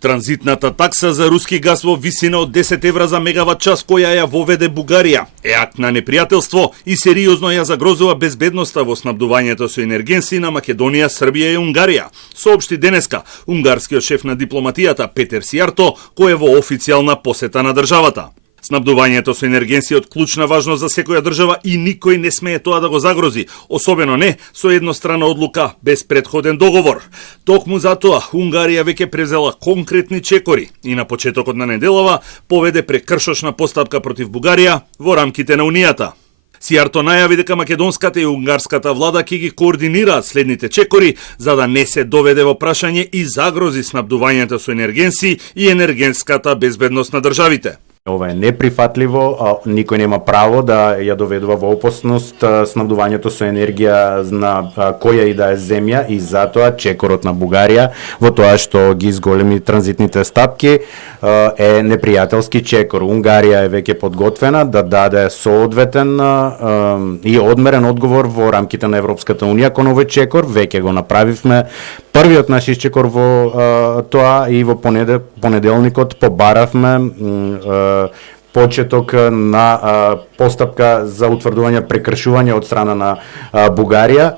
Транзитната такса за руски газ во висина од 10 евра за мегават час која ја воведе Бугарија е акт на непријателство и сериозно ја загрозува безбедноста во снабдувањето со енергенси на Македонија, Србија и Унгарија, соопшти денеска унгарскиот шеф на дипломатијата Петер Сијарто, кој е во официјална посета на државата. Снабдувањето со енергенси е од клучна важност за секоја држава и никој не смее тоа да го загрози, особено не со еднострана одлука без претходен договор. Токму затоа Унгарија веќе презела конкретни чекори и на почетокот на неделава поведе прекршочна постапка против Бугарија во рамките на Унијата. Сијарто најави дека македонската и унгарската влада ќе ги координираат следните чекори за да не се доведе во прашање и загрози снабдувањето со енергенси и енергенската безбедност на државите. Ова е неприфатливо, никој нема право да ја доведува во опасност снабдувањето со енергија на која и да е земја и затоа чекорот на Бугарија во тоа што ги изголеми транзитните стапки е непријателски чекор. Унгарија е веќе подготвена да даде соодветен и одмерен одговор во рамките на Европската Унија кон овој чекор. Веќе го направивме првиот наш чекор во тоа и во понеделникот побаравме почеток на постапка за утврдување прекршување од страна на Бугарија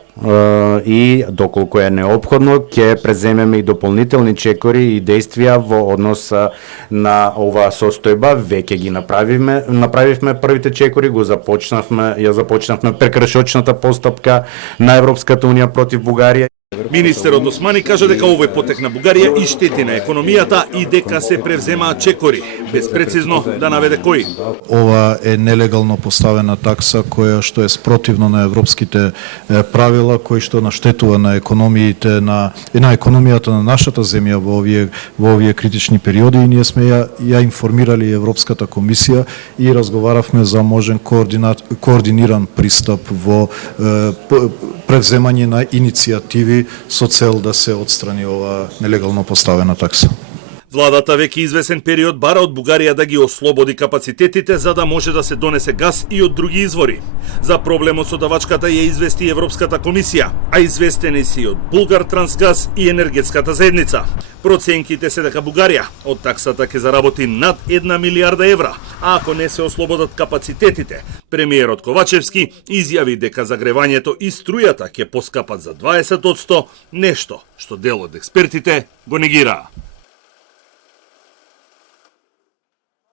и доколку е неопходно ќе преземеме и дополнителни чекори и действија во однос на оваа состојба. Веќе ги направивме првите чекори, ја започнавме прекршочната постапка на Европската Унија против Бугарија. Министерот Османи кажа дека овој потек на Бугарија и штети на економијата и дека се превземаат чекори, без прецизно да наведе кои. Ова е нелегално поставена такса која што е спротивно на европските правила, кој што наштетува на економиите на економијата на нашата земја во овие критични периоди и ние сме ја информирали Европската комисија и разговаравме за можен координиран пристап во превземање на иницијативи со цел да се отстрани ова нелегално поставена такса. Владата веќе извесен период бара од Бугарија да ги ослободи капацитетите за да може да се донесе газ и од други извори. За проблемот со давачката ја извести Европската комисија, а известени си од Булгар Трансгаз и енергетската заедница. Проценките се дека Бугарија од таксата ќе заработи над 1 милиарда евра, а ако не се ослободат капацитетите, премиерот Ковачевски изјави дека загревањето и струјата ќе поскапат за 20%, нешто што дел од експертите го негираа.